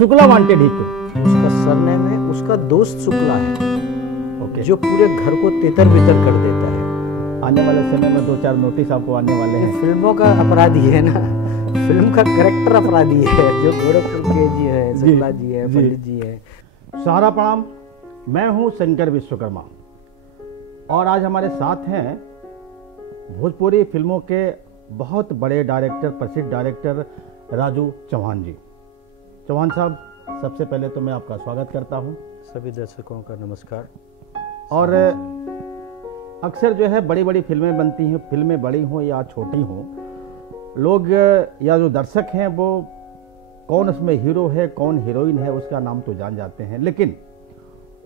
Shukla wanted ही क्यों? उसका surname है, उसका दोस्त शुक्ला है। ओके। जो पूरे घर को तितर बितर कर देता है। आने वाले समय में 2-4 नोटिस आपको आने वाले ये हैं। फिल्मों का अपराधी है ना, फिल्म का कैरेक्टर अपराधी है। जो गोरखपुर के जी है, शुक्ला जी है, पंडित जी है। सारा प्रणाम, मैं हूं शंकर विश्वकर्मा और आज हमारे साथ हैं भोजपुरी फिल्मों के बहुत बड़े डायरेक्टर, प्रसिद्ध डायरेक्टर राजू चौहान जी। चौहान साहब, सबसे पहले तो मैं आपका स्वागत करता हूं। सभी दर्शकों का नमस्कार। और अक्सर जो है बड़ी बड़ी फिल्में बनती हैं, फिल्में बड़ी हों या छोटी हों, लोग या जो दर्शक हैं वो कौन उसमें हीरो है, कौन हीरोइन है, उसका नाम तो जान जाते हैं, लेकिन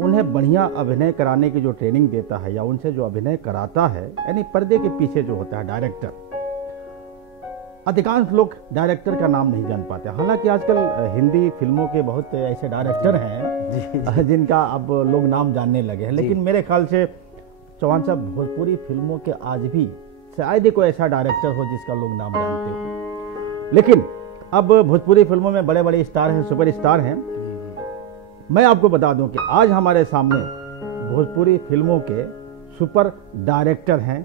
उन्हें बढ़िया अभिनय कराने की जो ट्रेनिंग देता है या उनसे जो अभिनय कराता है, यानी पर्दे के पीछे जो होता है डायरेक्टर, अधिकांश लोग डायरेक्टर का नाम नहीं जान पाते। हालांकि आजकल हिंदी फिल्मों के बहुत ऐसे डायरेक्टर हैं जिनका अब लोग नाम जानने लगे हैं, लेकिन मेरे ख्याल से चौहान साहब, भोजपुरी फिल्मों के आज भी शायद ही कोई ऐसा डायरेक्टर हो जिसका लोग नाम जानते हो। लेकिन अब भोजपुरी फिल्मों में बड़े बड़े स्टार हैं, सुपर स्टार हैं। मैं आपको बता दूं कि आज हमारे सामने भोजपुरी फिल्मों के सुपर डायरेक्टर हैं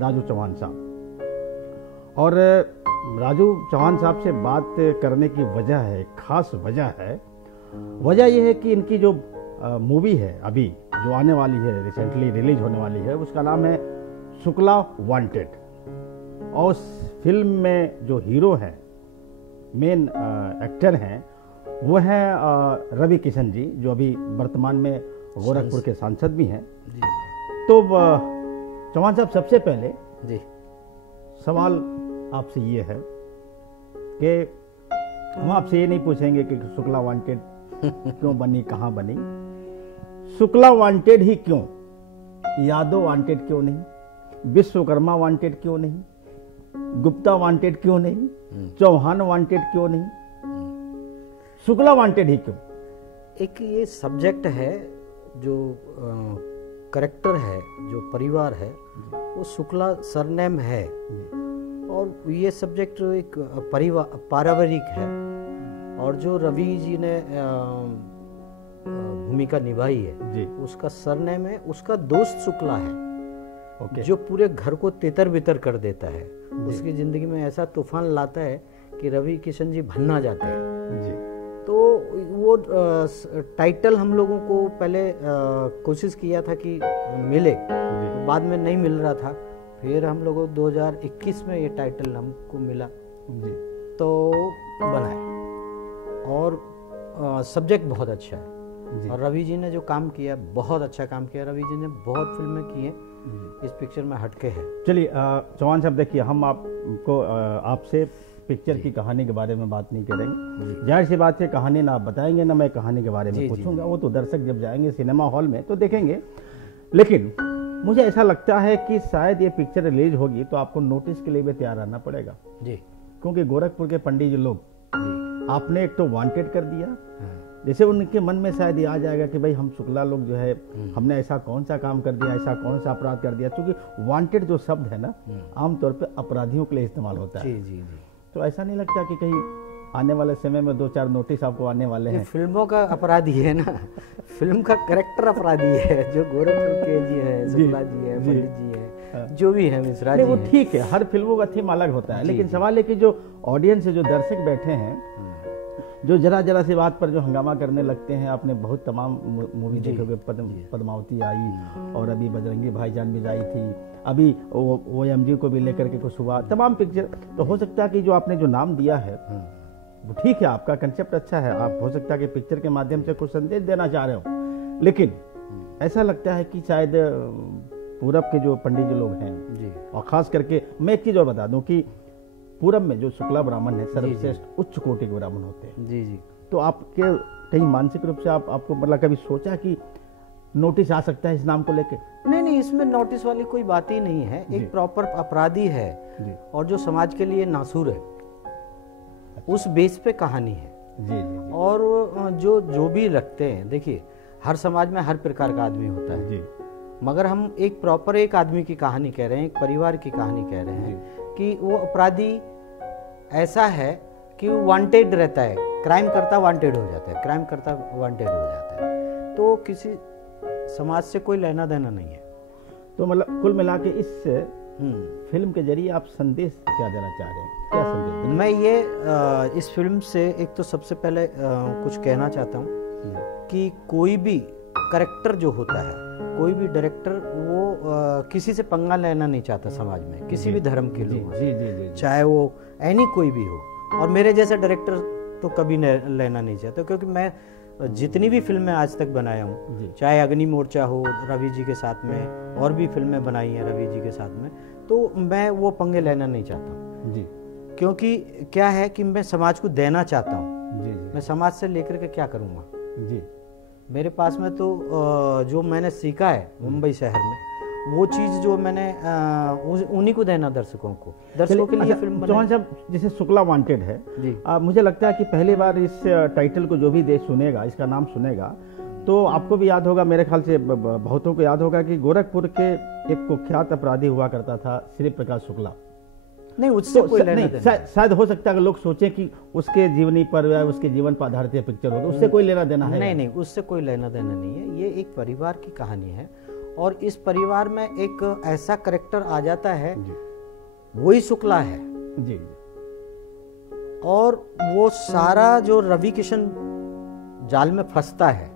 राजू चौहान साहब। और राजू चौहान साहब से बात करने की वजह है, खास वजह है, वजह यह है कि इनकी जो मूवी है अभी जो आने वाली है, रिसेंटली रिलीज होने वाली है, उसका नाम है शुक्ला वांटेड। और उस फिल्म में जो हीरो हैं, मेन एक्टर हैं, वो हैं रवि किशन जी, जो अभी वर्तमान में गोरखपुर के सांसद भी हैं। तो चौहान साहब, सबसे पहले जी सवाल आपसे ये है कि हम आपसे ये नहीं पूछेंगे कि शुक्ला वांटेड क्यों बनी, कहाँ बनी, शुक्ला वांटेड ही क्यों, यादव वांटेड क्यों नहीं, विश्वकर्मा वांटेड क्यों नहीं, गुप्ता वांटेड क्यों नहीं, चौहान वांटेड क्यों नहीं, शुक्ला वांटेड ही क्यों? एक ये सब्जेक्ट है, जो करेक्टर है, जो परिवार है, वो शुक्ला सरनेम है। और ये सब्जेक्ट एक पारिवारिक है। और जो रवि जी ने भूमिका निभाई है जी, उसका सरनेम है, उसका दोस्त शुक्ला है। ओके। जो पूरे घर को तितर बितर कर देता है। उसकी जिंदगी में ऐसा तूफान लाता है कि रवि किशन जी भन्ना जाते हैं जी। तो वो टाइटल हम लोगों को पहले कोशिश किया था कि मिले, बाद में नहीं मिल रहा था। फिर हम लोगों को 2021 में ये टाइटल हमको मिला जी। तो बनाए। और सब्जेक्ट बहुत अच्छा है। और रवि जी ने जो काम किया, बहुत अच्छा काम किया। रवि जी ने बहुत फिल्में की हैं, इस पिक्चर में हटके है। चलिए चौहान साहब, देखिए, हम आपको आपसे पिक्चर की कहानी के बारे में बात नहीं करेंगे। जाहिर सी बात है, कहानी ना आप बताएंगे ना मैं कहानी के बारे में पूछूंगा। वो तो दर्शक जब जाएंगे सिनेमा हॉल में तो देखेंगे। लेकिन मुझे ऐसा लगता है कि शायद ये पिक्चर रिलीज होगी तो आपको नोटिस के लिए भी तैयार रहना पड़ेगा जी, क्योंकि गोरखपुर के पंडित जी लोग, आपने एक तो वांटेड कर दिया, जैसे उनके मन में शायद ये आ जाएगा कि भाई हम शुक्ला लोग जो है, हमने ऐसा कौन सा काम कर दिया, ऐसा कौन सा अपराध कर दिया। क्योंकि वांटेड जो शब्द है ना, आमतौर पे अपराधियों के लिए इस्तेमाल होता है। जी जी जी। तो ऐसा नहीं लगता कि कहीं आने वाले समय में 2-4 नोटिस आपको आने वाले हैं? फिल्मों का अपराधी है ना, फिल्म का कैरेक्टर अपराधी है। जो गोरखपुर के जी है, शुक्ला जी है, पंडित जी है, जो भी है, मिश्रा जी वो है। ठीक है, हर फिल्मों का थीम अलग होता है। लेकिन सवाल है कि जो ऑडियंस है, जो दर्शक बैठे हैं, जो जरा जरा सी बात पर जो हंगामा करने लगते हैं, आपने बहुत तमाम मूवी देखोगे, पद्मावती आई और अभी बजरंगी भाईजान भी आई थी, अभी OMG को भी लेकर के कुछ हुआ, तमाम पिक्चर। तो हो सकता है कि जो आपने जो नाम दिया है वो ठीक है, आपका कंसेप्ट अच्छा है, आप हो सकता है कि पिक्चर के माध्यम से कुछ संदेश देना चाह रहे हो, लेकिन ऐसा लगता है कि शायद पूरब के जो पंडित जी लोग हैं जी, और खास करके मैं एक चीज और बता दूं कि पूरब में जो शुक्ला ब्राह्मण है, सर्वश्रेष्ठ उच्च कोटि के ब्राह्मण होते हैं। जी जी। तो आपके कहीं मानसिक रूप से आपको मतलब कभी सोचा कि नोटिस आ सकता है इस नाम को लेके? नहीं, इसमें नोटिस वाली कोई बात ही नहीं है। एक प्रॉपर अपराधी है जी। और जो समाज के लिए नासूर है, उस बेस पे कहानी है। जी जी। और जो भी रखते हैं, देखिए हर समाज में हर प्रकार का आदमी होता है जी। मगर हम एक प्रॉपर एक आदमी की कहानी कह रहे हैं, एक परिवार की कहानी कह रहे हैं कि वो अपराधी ऐसा है कि वो वांटेड रहता है क्राइम करता वांटेड हो जाता है, क्राइम करता वांटेड हो जाता है, तो किसी समाज से कोई लेना देना नहीं है। तो मतलब कुल मिला के इस फिल्म के जरिए आप संदेश क्या देना चाह रहे हैं, क्या संदेश देना? मैं ये इस फिल्म से एक तो सबसे पहले कुछ कहना चाहता हूँ कि कोई भी करेक्टर जो होता है, कोई भी डायरेक्टर वो किसी से पंगा लेना नहीं चाहता समाज में, किसी भी धर्म के लोग, चाहे वो एनी कोई भी हो। और मेरे जैसा डायरेक्टर तो कभी लेना नहीं चाहता, क्योंकि मैं जितनी भी फिल्में आज तक बनाया हूँ, चाहे अग्नि मोर्चा हो रवि जी के साथ में, और भी फिल्में बनाई हैं रवि जी के साथ में, तो मैं वो पंगे लेना नहीं चाहता हूँ जी। क्योंकि क्या है कि मैं समाज को देना चाहता हूँ जी। मैं समाज से लेकर के क्या करूँगा जी। मेरे पास में तो जो मैंने सीखा है मुंबई शहर में, वो चीज जो मैंने उन्हीं को देना दर्शकों के लिए फिल्म। चौहान साहब, जैसे शुक्ला वांटेड है, मुझे लगता है कि पहली बार इस टाइटल को जो भी देश सुनेगा, इसका नाम सुनेगा, तो आपको भी याद होगा, मेरे ख्याल से बहुतों को याद होगा कि गोरखपुर के एक कुख्यात अपराधी हुआ करता था श्री प्रकाश शुक्ला। नहीं, उससे कोई लेना देना शायद हो सकता है कि लोग सोचे कि उसके जीवनी पर या उसके जीवन पर आधारित पिक्चर होगी, उससे कोई लेना देना है? नहीं, उससे कोई लेना देना नहीं है। ये एक परिवार की कहानी है, और इस परिवार में एक ऐसा करेक्टर आ जाता है, वही शुक्ला है जी। और वो सारा जो रवि किशन जाल में फंसता है,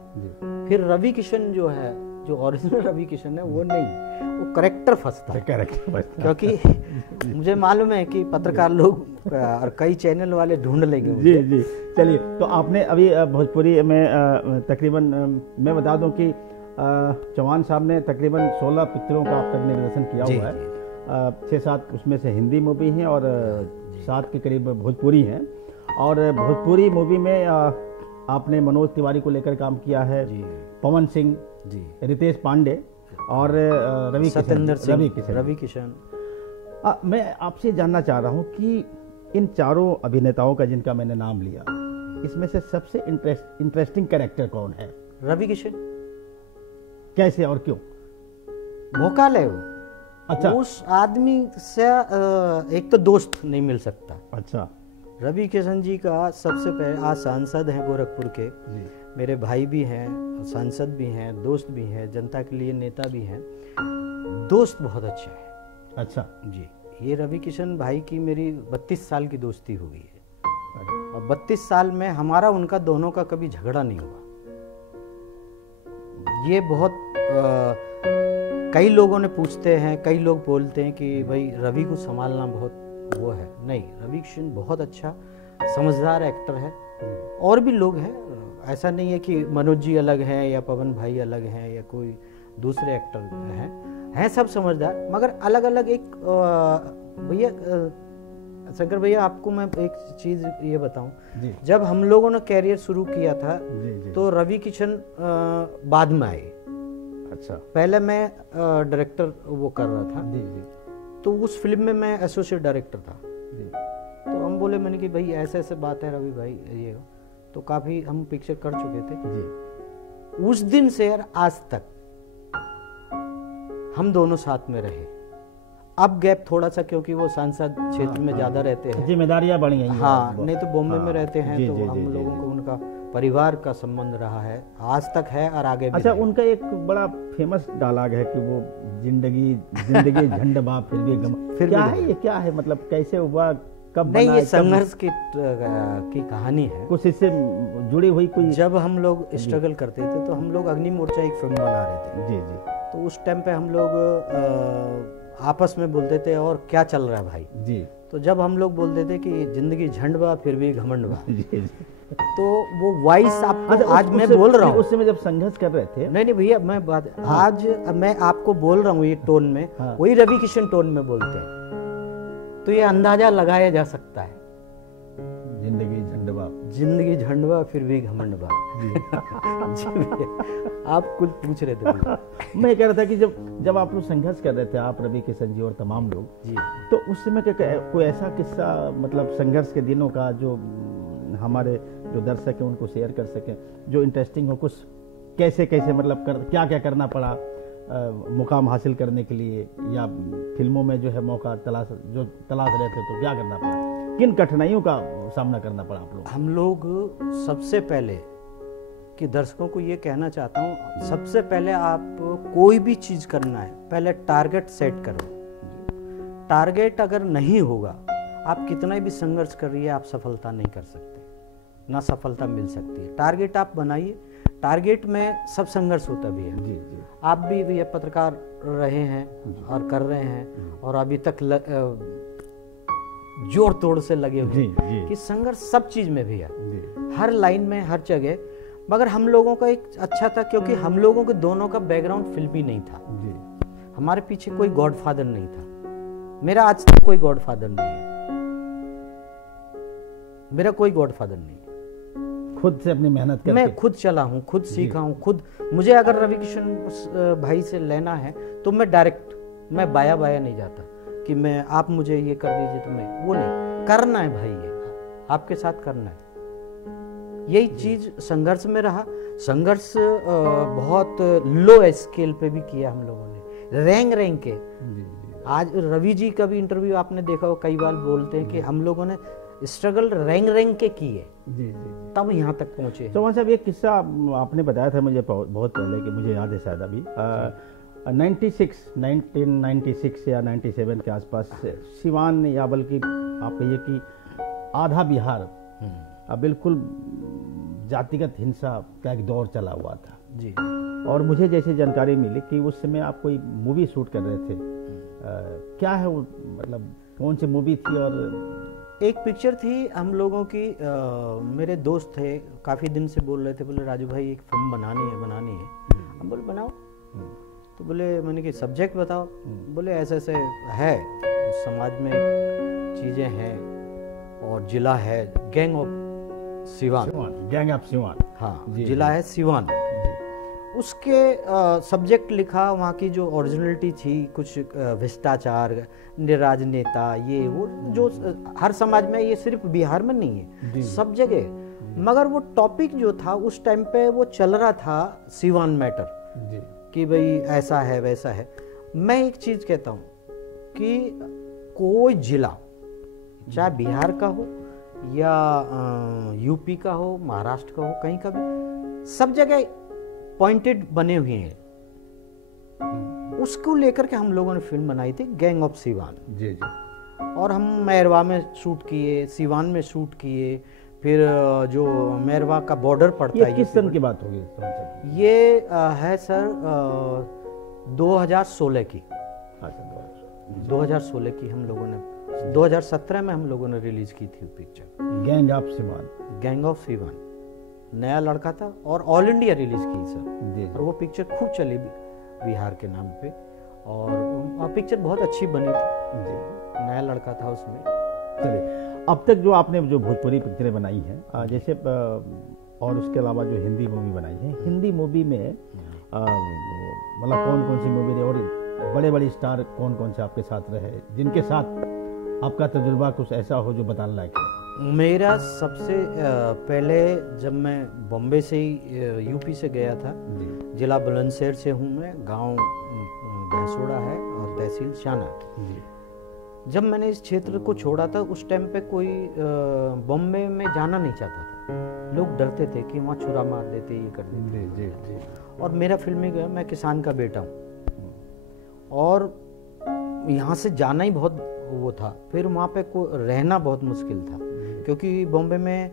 फिर रवि किशन जो है, जो ओरिजिनल रवि किशन है, वो नहीं, वो करेक्टर फंसता है, क्योंकि मुझे मालूम है कि पत्रकार लोग और कई चैनल वाले ढूंढ लेंगे जी जी। चलिए, तो आपने अभी भोजपुरी में तकरीबन, मैं बता दूं कि चौहान साहब ने तकरीबन 16 पिक्चरों का अब तक निर्देशन किया हुआ है। 6-7 उसमें से हिंदी मूवी हैं और 7 के करीब भोजपुरी हैं। और भोजपुरी मूवी में आपने मनोज तिवारी को लेकर काम किया है, पवन सिंह, रितेश पांडे और रवि किशन। मैं आपसे जानना चाह रहा हूँ कि इन चारों अभिनेताओं का जिनका मैंने नाम लिया, इसमें से सबसे इंटरेस्टिंग कैरेक्टर कौन है? रवि किशन। कैसे और क्यों? भोकाल है वो। अच्छा। उस आदमी से एक तो दोस्त नहीं मिल सकता। अच्छा। रवि किशन जी का सबसे पहले, आज सांसद हैं गोरखपुर के, मेरे भाई भी हैं, सांसद भी हैं, दोस्त भी हैं, जनता के लिए नेता भी हैं, दोस्त बहुत अच्छे हैं। अच्छा जी। ये रवि किशन भाई की मेरी 32 साल की दोस्ती हुई है, और 32 साल में हमारा उनका दोनों का कभी झगड़ा नहीं हुआ। ये बहुत कई लोगों ने पूछते हैं, कई लोग बोलते हैं कि भाई रवि को संभालना बहुत वो है। नहीं, रवि किशन बहुत अच्छा समझदार एक्टर है। और भी लोग हैं, ऐसा नहीं है कि मनोज जी अलग हैं या पवन भाई अलग हैं या कोई दूसरे एक्टर हैं सब समझदार, मगर अलग अलग। एक भैया शंकर भैया, आपको मैं एक चीज ये बताऊं, जब हम लोगों ने कैरियर शुरू किया था तो रवि किशन बाद में आए। अच्छा। पहले मैं डायरेक्टर वो कर रहा था तो उस फिल्म में मैं एसोसिएट डायरेक्टर था। तो हम बोले, मैंने कि भाई ऐसे ऐसे बात है रवि भाई, ये तो काफी हम पिक्चर कर चुके थे। उस दिन से आज तक हम दोनों साथ में रहे। अब गैप थोड़ा सा, क्योंकि वो सांसद क्षेत्र में ज्यादा रहते हैं, जिम्मेदारियां बढ़ी हैं। हाँ, नहीं तो बॉम्बे में रहते हैं, तो हम लोगों को उनका परिवार का संबंध रहा है, आज तक है और आगे भी। अच्छा, उनका एक बड़ा फेमस डायलॉग है कि वो जिंदगी झंड बाप फिर भी गम। क्या है ये, क्या है, मतलब कैसे हुआ, कब नहीं, ये संघर्ष की कहानी है, कुछ इससे जुड़ी हुई कोई। जब हम लोग स्ट्रगल करते थे तो हम लोग अग्नि मोर्चा एक फिल्म बना रहे थे जी, तो उस टाइम पे हम लोग आपस में बोलते थे, और क्या चल रहा है भाई जी। तो जब हम लोग बोलते थे कि जिंदगी झंड बा फिर भी घमंड बा, तो वो वॉइस आपको आज मैं बोल रहा हूँ, उस समय जब संघर्ष कर रहे थे। नहीं भैया, मैं बात आज मैं आपको बोल रहा हूँ ये टोन में, वही रवि किशन टोन में बोलते हैं, तो ये अंदाजा लगाया जा सकता है। जिंदगी झंडवा फिर भी घमंड बा। जी आप कुछ पूछ रहे थे? मैं कह रहा था कि जब आप लोग संघर्ष कर रहे थे, आप रवि किशन जी और तमाम लोग जी, तो उस समय कोई ऐसा किस्सा, मतलब संघर्ष के दिनों का, जो हमारे जो दर्शक हैं उनको शेयर कर सकें, जो इंटरेस्टिंग हो, कुछ कैसे कैसे मतलब क्या क्या करना पड़ा मुकाम हासिल करने के लिए, या फिल्मों में जो है मौका तलाश रहे थे तो क्या करना पड़ा? किन कठिनाइयों का सामना करना पड़ा आप लोग? हम लोग सबसे पहले कि दर्शकों को ये कहना चाहता हूँ, सबसे पहले आप कोई भी चीज़ करना है, पहले टारगेट सेट करो। टारगेट अगर नहीं होगा, आप कितना भी संघर्ष करिए, आप सफलता नहीं कर सकते, ना सफलता मिल सकती है। टारगेट आप बनाइए, टारगेट में सब संघर्ष होता भी है। जी। आप भी ये पत्रकार रहे हैं और कर रहे हैं और अभी तक जोर तोड़ से लगे हुए हैं कि संघर्ष सब चीज में भी है, हर लाइन में, हर जगह। मगर हम लोगों का एक अच्छा था, क्योंकि हम लोगों के दोनों का बैकग्राउंड फिल्मी नहीं था। हमारे पीछे कोई गॉडफादर नहीं था। मेरा आज तक कोई गॉडफादर नहीं है, मेरा कोई गॉडफादर नहीं है। खुद से अपनी मेहनत करके मैं खुद चला हूँ, खुद सीखा हूँ, खुद। मुझे अगर रवि किशन भाई से लेना है तो मैं डायरेक्ट, मैं बाया नहीं जाता कि मैं आप मुझे ये कर दीजिए, तो मैं वो नहीं करना है भाई, ये आपके साथ करना है। यही चीज संघर्ष में रहा। संघर्ष बहुत लो स्केल पे भी किया हम लोगों ने, रैंक के। आज रवि जी का भी इंटरव्यू आपने देखा हो, कई बार बोलते हैं कि हम लोगों ने स्ट्रगल रैंक के किए, तब यहाँ तक पहुंचे। चौहान साहब, एक किस्सा आपने बताया था मुझे बहुत पहले, कि मुझे याद है शायद अभी 1996 या 97 के आसपास सिवान, या बल्कि आप कहिए कि आधा बिहार बिल्कुल जातिगत हिंसा का एक दौर चला हुआ था जी। और मुझे जैसे जानकारी मिली कि उस समय आप कोई मूवी शूट कर रहे थे। क्या है वो, मतलब कौन सी मूवी थी? और एक पिक्चर थी हम लोगों की। मेरे दोस्त थे, काफ़ी दिन से बोल रहे थे, बोले राजू भाई एक फिल्म बनानी है। हम बोले बनाओ। तो बोले, मैंने कि सब्जेक्ट बताओ। बोले ऐसे ऐसे है, समाज में चीज़ें हैं और जिला है गैंग ऑफ सिवान। हाँ, जिला है सिवान। उसके सब्जेक्ट लिखा, वहाँ की जो ओरिजिनलिटी थी, कुछ भ्रष्टाचार, राजनेता, ये वो जो हर समाज में, ये सिर्फ बिहार में नहीं है, सब जगह। मगर वो टॉपिक जो था उस टाइम पे वो चल रहा था, सिवान मैटर, कि भाई ऐसा है वैसा है। मैं एक चीज कहता हूँ कि कोई जिला, चाहे बिहार का हो या यूपी का हो, महाराष्ट्र का हो, कहीं का भी, सब जगह पॉइंटेड बने हुए हैं। उसको लेकर के हम लोगों ने फिल्म बनाई थी, गैंग ऑफ सिवान। जी। और हम मैरवा में शूट किए, सिवान में शूट किए, फिर जो मैरवा का बॉर्डर पड़ता है। किस सन की बात होगी? ये है सर 2016 की। 2016 की हम लोगों ने, 2017 में हम लोगों ने रिलीज की थी picture gang of Siwan. Gang of Siwan नया लड़का था और ऑल इंडिया रिलीज की सर। और वो पिक्चर खूब चली बिहार के नाम पे, और पिक्चर बहुत अच्छी बनी थी। नया लड़का था उसमें। चलिए, अब तक जो आपने जो भोजपुरी पिक्चरें बनाई हैं, जैसे और उसके अलावा जो हिंदी मूवी बनाई है, हिंदी मूवी में मतलब कौन कौन सी मूवी रही, और बड़े बड़े स्टार कौन कौन से आपके साथ रहे, जिनके साथ आपका तजुर्बा कुछ ऐसा हो जो बताने लायक है? मेरा सबसे पहले, जब मैं बॉम्बे से ही यूपी से गया था, जिला बुलंदशहर से हूँ मैं, गांव भैंसोड़ा है और तहसील शाना। जब मैंने इस क्षेत्र को छोड़ा था, उस टाइम पे कोई बॉम्बे में जाना नहीं चाहता था। लोग डरते थे कि वहाँ छुरा मार देते, ये कर देते। और मेरा फिल्मी, मैं किसान का बेटा हूँ और यहाँ से जाना ही बहुत वो था। फिर वहाँ पे रहना बहुत मुश्किल था, क्योंकि बॉम्बे में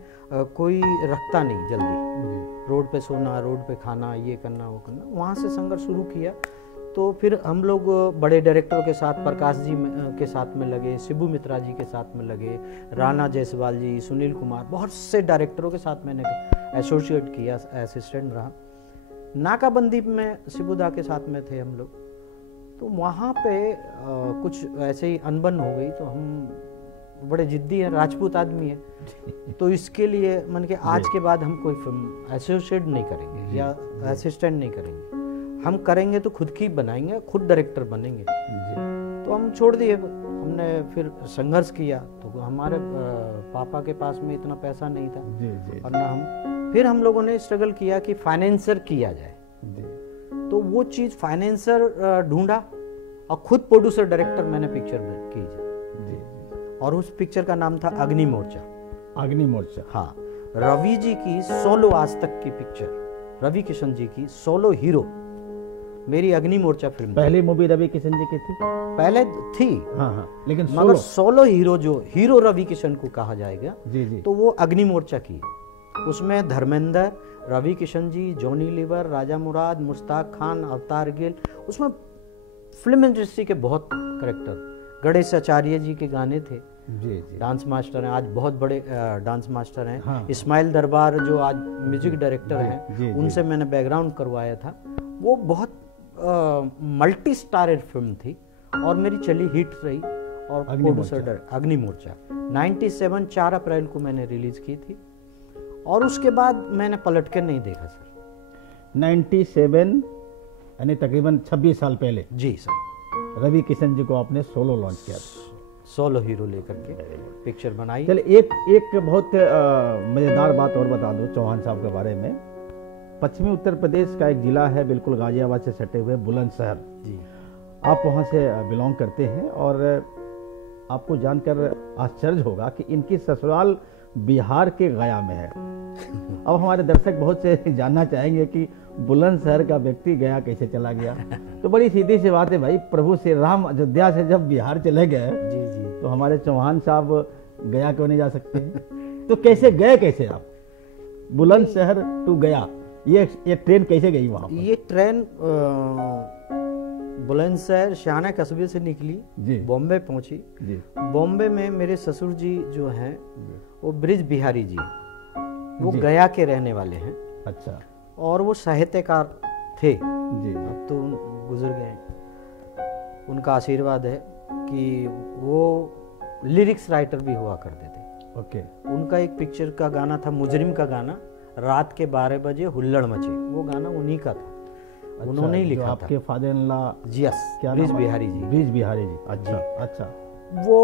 कोई रखता नहीं जल्दी। रोड पे सोना, रोड पे खाना, ये करना वो करना। वहाँ से संघर्ष शुरू किया। तो फिर हम लोग बड़े डायरेक्टरों के साथ, प्रकाश जी के साथ में लगे, शिबू मित्रा जी के साथ में लगे, राणा जायसवाल जी, सुनील कुमार, बहुत से डायरेक्टरों के साथ मैंने एसोसिएट किया, असिस्टेंट रहा। नाकाबंदी में शिबूदा के साथ में थे हम लोग। तो वहाँ पे कुछ ऐसे ही अनबन हो गई। तो हम बड़े जिद्दी हैं, राजपूत आदमी है, तो इसके लिए मन के आज के बाद हम कोई फिल्म एसोसिएट नहीं करेंगे या असिस्टेंट नहीं करेंगे। हम करेंगे तो खुद की बनाएंगे, खुद डायरेक्टर बनेंगे। तो हम छोड़ दिए। हमने फिर संघर्ष किया। तो हमारे पापा के पास में इतना पैसा नहीं था, और ना फिर हम लोगों ने स्ट्रगल किया कि फाइनेंसर किया जाए। तो वो चीज़ फाइनेंसर ढूंढा और खुद प्रोड्यूसर डायरेक्टर मैंने पिक्चर की। और उस पिक्चर का नाम था अग्नि मोर्चा। अग्नि मोर्चा, हाँ, रवि जी की सोलो आज तक की पिक्चर, रवि किशन जी की सोलो हीरो मेरी अग्नि मोर्चा फिल्म। पहली मूवी रवि किशन जी की थी? पहले थी, हाँ हाँ, लेकिन मगर सोलो हीरो जो हीरो रवि किशन को कहा जाएगा, जी जी, तो वो अग्नि मोर्चा की। उसमें धर्मेंद्र, रवि किशन जी, जॉनी लीवर, राजा मुराद, मुश्ताक खान, अवतार गिल, उसमें फिल्म इंडस्ट्री के बहुत करेक्टर, गणेश आचार्य जी के गाने थे। जी जी, डांस मास्टर हैं, आज बहुत बड़े डांस मास्टर हैं। हाँ। इस्माइल दरबार जो आज म्यूजिक डायरेक्टर हैं, उनसे मैंने बैकग्राउंड करवाया था। वो बहुत मल्टी स्टारर फिल्म थी और मेरी चली हिट रही। और प्रोड्यूसर अग्नि मोर्चा 97 4 अप्रैल को मैंने रिलीज की थी और उसके बाद मैंने पलट कर नहीं देखा सर। 97 यानी तकरीबन 26 साल पहले जी सर, रवि किशन जी को आपने सोलो लॉन्च किया था। सोलो हीरो लेकर के पिक्चर बनाई। चलिए एक बहुत मजेदार बात और बता दूं चौहान साहब के बारे में। पश्चिमी उत्तर प्रदेश का एक जिला है बिल्कुल गाजियाबाद से सटे हुए बुलंदशहर जी, आप वहाँ से बिलोंग करते हैं और आपको जानकर आश्चर्य होगा कि इनकी ससुराल बिहार के गया में है। अब हमारे दर्शक बहुत से जानना चाहेंगे कि बुलंदशहर का व्यक्ति गया कैसे चला गया। तो बड़ी सीधी सी बात है भाई, प्रभु श्री राम अयोध्या से जब बिहार चले गए जी जी, तो हमारे चौहान साहब गया क्यों नहीं जा सकते हैं? तो कैसे गए, कैसे आप बुलंदशहर टू गया, ये ट्रेन कैसे गई वहाँ पर? ये ट्रेन बुलंदशहर शाना कस्बे से निकली, बॉम्बे पहुंची। बॉम्बे में मेरे ससुर जी जो हैं वो ब्रिज बिहारी जी, वो गया के रहने वाले हैं। अच्छा, और वो साहित्यकार थे जी, अब तो गुजर गए। उनका आशीर्वाद है कि वो लिरिक्स राइटर भी हुआ करते थे। ओके, उनका एक पिक्चर का गाना था, मुजरिम का गाना, रात के 12 बजे हुल्लड़ मचे, वो गाना उन्हीं का था। अच्छा, उन्होंने ही लिखा था। आपके father in law? Yes, Brij Bihari ji. Brij Bihari ji, अच्छा अच्छा। वो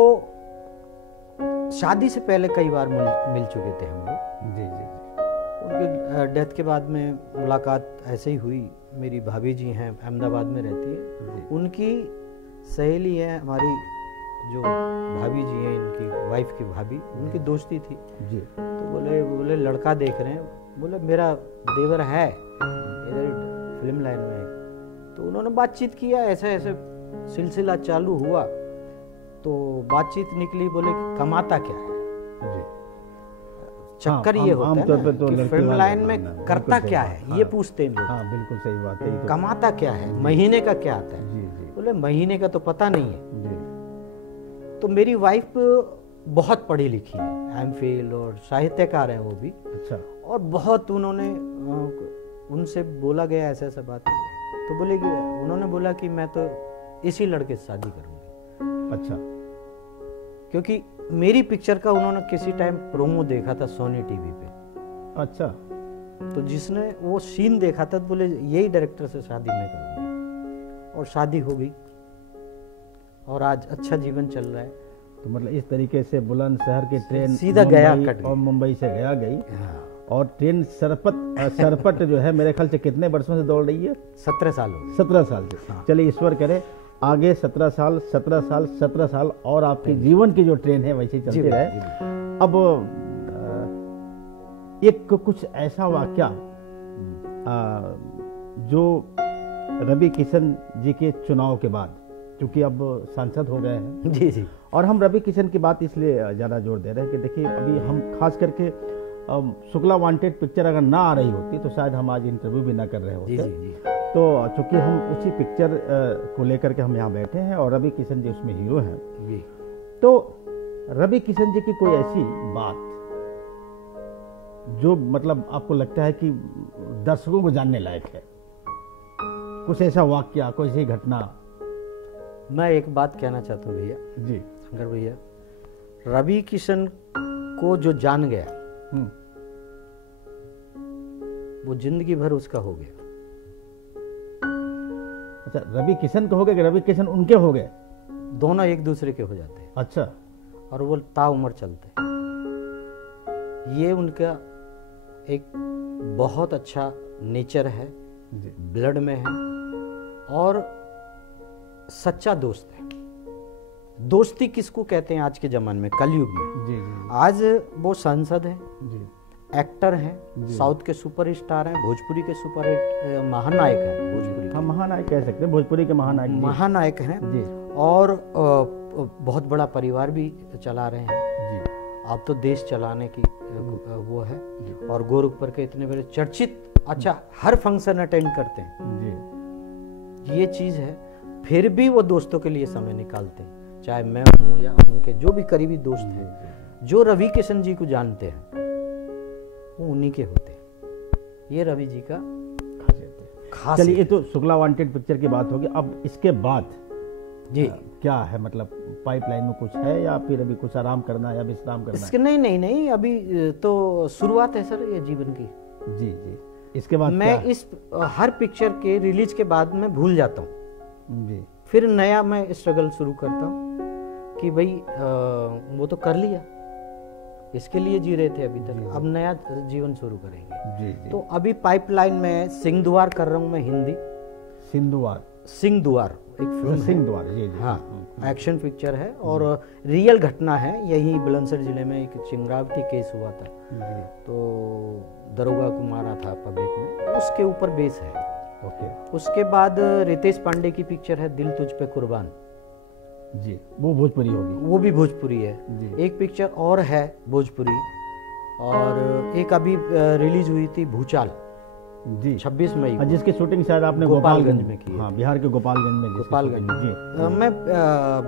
शादी से पहले कई बार मिल चुके थे हम लोग। जी जी, उनके डेथ के बाद में मुलाकात ऐसे ही हुई। मेरी भाभी जी हैं, अहमदाबाद में रहती है, उनकी सहेली है हमारी, जो भाभी जी हैं, इनकी वाइफ की भाभी, उनकी दोस्ती थी जी। तो बोले लड़का देख रहे हैं, बोले मेरा देवर है इधर फिल्म लाइन में। तो उन्होंने बातचीत किया, ऐसे ऐसे सिलसिला चालू हुआ तो बातचीत निकली, बोले कमाता क्या है जी। चक्कर ये होता है ना कि फिल्म लाइन में करता क्या है, ये पूछते हैं लोग। हाँ, बिल्कुल सही बात है। कमाता क्या है, महीने का क्या आता है? जी जी, बोले महीने का तो पता नहीं है जी। तो मेरी वाइफ बहुत पढ़ी लिखी है, एमफिल और साहित्यकार है वो भी। अच्छा, और बहुत उन्होंने उनसे बोला गया ऐसा ऐसा बात, तो बोले कि उन्होंने बोला कि मैं तो इसी लड़के से शादी करूंगी। अच्छा, क्योंकि मेरी पिक्चर का उन्होंने किसी टाइम प्रोमो देखा था सोनी टीवी पे। अच्छा, तो जिसने वो सीन देखा था तो बोले यही डायरेक्टर से शादी मैं करूंगी, और शादी हो गई और आज अच्छा जीवन चल रहा है। तो मतलब इस तरीके से बुलंदशहर की ट्रेन सीधा गया कट और मुंबई से गया गई। हाँ। और ट्रेन सरपट जो है मेरे ख्याल से कितने वर्षों से दौड़ रही है? 17 साल हो गए। 17 साल से। हाँ। चलिए ईश्वर करे आगे 17 साल 17 साल 17 साल और आपके जीवन की जो ट्रेन है वैसे चलती रहे। अब एक कुछ ऐसा वाकया जो रवि किशन जी के चुनाव के बाद, क्योंकि अब सांसद हो गए हैं जी जी, और हम रवि किशन की बात इसलिए ज़्यादा जोर दे रहे हैं कि देखिए अभी हम खास करके शुक्ला वांटेड पिक्चर अगर ना आ रही होती तो शायद हम आज इंटरव्यू भी ना कर रहे होते। जी जी जी। तो चूंकि हम उसी पिक्चर को लेकर के हम यहाँ बैठे हैं और रवि किशन जी उसमें हीरो हैं जी। तो रवि किशन जी की कोई ऐसी बात जो मतलब आपको लगता है कि दर्शकों को जानने लायक है, कुछ ऐसा वाकया, कोई ऐसी घटना? मैं एक बात कहना चाहता हूँ भैया जी, शंकर भैया, रवि किशन को जो जान गया वो जिंदगी भर उसका हो गया। अच्छा, रवि किशन को हो गए कि रवि किशन उनके हो गए? दोनों एक दूसरे के हो जाते हैं। अच्छा, और वो ताउम्र चलते हैं। ये उनका एक बहुत अच्छा नेचर है, ब्लड में है और सच्चा दोस्त है। दोस्ती किसको कहते हैं आज के जमाने में, कलयुग में। जी जी आज वो सांसद हैं, जी एक्टर हैं, साउथ के सुपरस्टार हैं, भोजपुरी के महानायक हैं, भोजपुरी हम महानायक कह सकते हैं, भोजपुरी के महानायक जी। महानायक हैं जी और बहुत बड़ा परिवार भी चला रहे हैं। जी अब तो देश चलाने की वो है, और गोरखपुर के इतने बड़े चर्चित, अच्छा हर फंक्शन अटेंड करते हैं, जी ये चीज़ है। फिर भी वो दोस्तों के लिए समय निकालते हैं, चाहे मैं हूँ या उनके जो भी करीबी दोस्त हैं, जो रवि किशन जी को जानते हैं वो उन्हीं के होते हैं। ये रवि जी का खास। चलिए, ये तो शुक्ला वांटेड पिक्चर की बात होगी। अब इसके बाद जी क्या है, मतलब पाइपलाइन में कुछ है या फिर अभी कुछ आराम करना है या विश्राम करना इसके नहीं, अभी तो शुरुआत है सर ये जीवन की। है? जी जी, इसके बाद मैं क्या है? इस हर पिक्चर के रिलीज के बाद मैं भूल जाता हूँ, जी फिर नया मैं स्ट्रगल शुरू करता हूँ कि भाई वो तो कर लिया, इसके लिए जी रहे थे अभी तक, अब नया जीवन शुरू करेंगे। जी जी। तो अभी पाइपलाइन में सिंह द्वार कर रहा हूँ मैं, हिंदी सिंधुवार, सिंह द्वार एक फिल्म है। सिंह द्वार, जी जी। हाँ, एक्शन पिक्चर है और रियल घटना है। यही बुलंदशहर जिले में एक चिंगावती केस हुआ था, जी तो दरोगा को मारा था पब्लिक ने, उसके ऊपर बेस है। ओके। उसके बाद रितेश पांडे की पिक्चर है दिल तुझ पे कुर्बान, जी वो भोजपुरी होगी। वो भी भोजपुरी है। जी। एक पिक्चर और है भोजपुरी, और एक अभी रिलीज हुई थी भूचाल, जी 26 मई को। जिसकी शूटिंग शायद आपने गोपालगंज में की है। हाँ, बिहार के गोपालगंज में। जिसकी गोपालगंज shooting, जी। मैं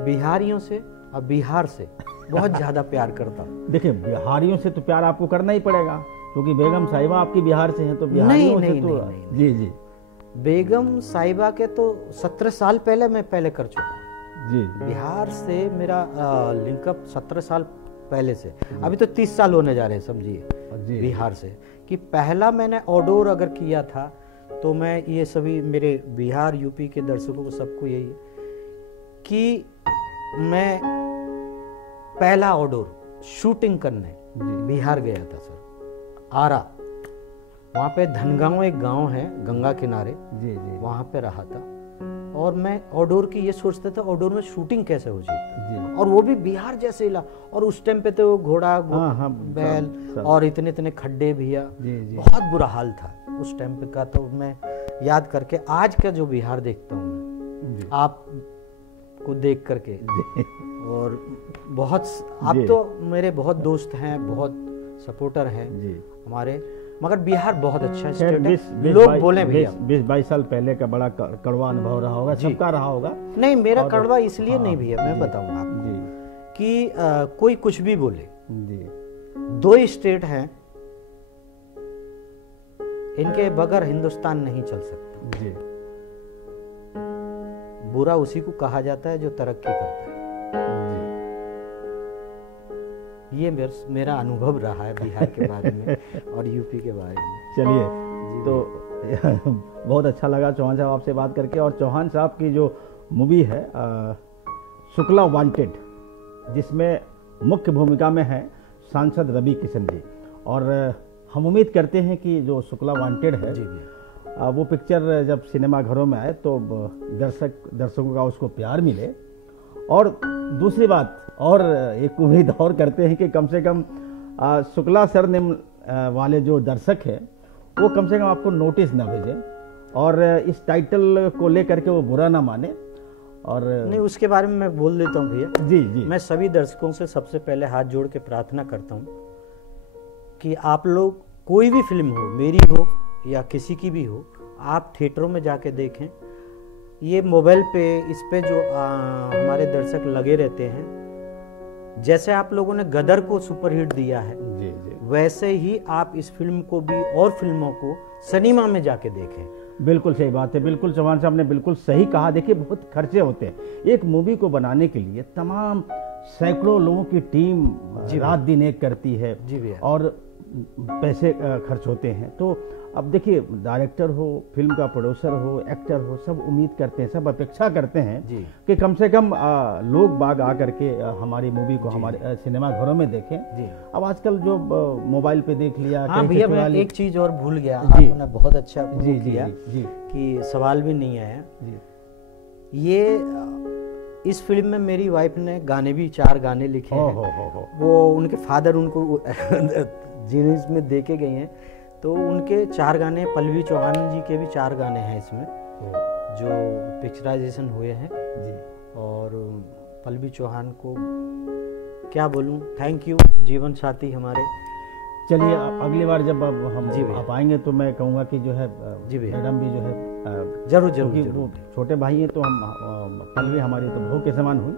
बिहारियों से और बिहार से बहुत ज्यादा प्यार करता हूँ। देखिए, बिहारियों से तो प्यार आपको करना ही पड़ेगा, क्योंकि बेगम साहिबा आपकी बिहार से हैं, तो बिहारियों से तो नहीं। जी जी बेगम साहिबा के तो 17 साल पहले मैं कर चुका हूँ। जी बिहार से मेरा लिंकअप 17 साल पहले से, अभी तो 30 साल होने जा रहे हैं समझिए जी। बिहार से। कि पहला मैंने आउटडोर अगर किया था, तो मैं ये सभी मेरे बिहार यूपी के दर्शकों को सबको यही है कि मैं पहला आउटडोर शूटिंग करने बिहार गया था सर, आरा। वहाँ पे धनगांव एक गांव है गंगा किनारे, जी जी वहाँ पे रहा था, और मैं आउटडोर की ये सोचता था आउटडोर में शूटिंग कैसे हो जाए, जी। और वो भी बिहार जैसे इलाका। और उस टाइम पे तो घोड़ा हाँ, बैल सब। और इतने इतने खड्डे भैया, जी जी बहुत बुरा हाल था उस टाइम पे का। तो मैं याद करके आज का जो बिहार देखता हूँ मैं, जी। आप को देख करके, जी। और बहुत आप जी। तो मेरे बहुत दोस्त हैं, बहुत सपोर्टर हैं जी। हमारे, मगर बिहार बहुत अच्छा खैर, स्टेट है। 20 लोग बोले भैया 20-22 साल पहले का बड़ा कड़वा अनुभव रहा होगा, सबका रहा होगा। नहीं, मेरा और- कड़वा इसलिए हाँ, नहीं भैया, मैं जी, बताऊंगा आपको जी कि कोई कुछ भी बोले, जी 2 स्टेट हैं, इनके बगैर हिंदुस्तान नहीं चल सकता। जी बुरा उसी को कहा जाता है जो तरक्की करता है। ये मेरा अनुभव रहा है बिहार के बारे में और यूपी के बारे में। चलिए, जी तो बहुत अच्छा लगा चौहान साहब आपसे बात करके। और चौहान साहब की जो मूवी है शुक्ला वांटेड, जिसमें मुख्य भूमिका में है सांसद रवि किशन जी, और हम उम्मीद करते हैं कि जो शुक्ला वांटेड है जी भैया, वो पिक्चर जब सिनेमा घरों में आए तो दर्शकों का उसको प्यार मिले। और दूसरी बात, और एक उम्मीद और करते हैं कि कम से कम शुक्ला सरनेम वाले जो दर्शक हैं वो कम से कम आपको नोटिस ना भेजें, और इस टाइटल को लेकर के वो बुरा ना माने। और नहीं, उसके बारे में मैं बोल देता हूँ भैया। जी जी मैं सभी दर्शकों से सबसे पहले हाथ जोड़ के प्रार्थना करता हूँ कि आप लोग कोई भी फिल्म हो, मेरी हो या किसी की भी हो, आप थिएटरों में जाके देखें। ये मोबाइल पे इस पे जो हमारे दर्शक लगे रहते हैं, जैसे आप लोगों ने गदर को सुपरहिट दिया है, जी जी वैसे ही आप इस फिल्म को भी और फिल्मों को सिनेमा में जाके देखें। बिल्कुल सही बात है, बिल्कुल चौहान साहब ने बिल्कुल सही कहा। देखिए, बहुत खर्चे होते हैं एक मूवी को बनाने के लिए, तमाम सैकड़ों लोगों की टीम रात दिन एक करती है, जी भैया, और पैसे खर्च होते हैं। तो अब देखिए, डायरेक्टर हो, फिल्म का प्रोड्यूसर हो, एक्टर हो, सब उम्मीद करते हैं, सब अपेक्षा करते हैं जी, कि कम से कम लोग बाग आकर के हमारी मूवी को हमारे सिनेमा घरों में देखें। जी। अब आजकल जो मोबाइल पे देख लिया, हाँ कहीं से भैया, चुरा मैं ली- एक चीज और भूल गया, जी। आपने बहुत अच्छा जी जी किया जी जी कि सवाल भी नहीं आया। जी ये इस फिल्म में मेरी वाइफ ने गाने भी 4 गाने लिखे हैं। हो। वो उनके फादर उनको जीन्स में दे के गए हैं, तो उनके 4 गाने, पल्लवी चौहान जी के भी 4 गाने हैं इसमें जो पिक्चराइजेशन हुए हैं जी। और पल्लवी चौहान को क्या बोलूं, थैंक यू, जीवन साथी हमारे। चलिए अगली बार जब हम जी आप आएंगे तो मैं कहूँगा कि जो है जी भैया, मैडम भी जो है जरूर क्योंकि जरूर, वो छोटे भाई हैं तो हम पल्लवी हमारी तो बहू के समान हुई।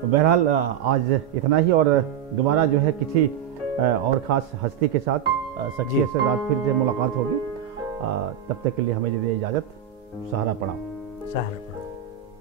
तो बहरहाल आज इतना ही, और दोबारा जो है किसी और ख़ास हस्ती के साथ, शख्सियत से रात फिर से मुलाकात होगी। तब तक के लिए हमें दीजिए इजाज़त। सहारा प्रणाम। सहारा प्रणाम।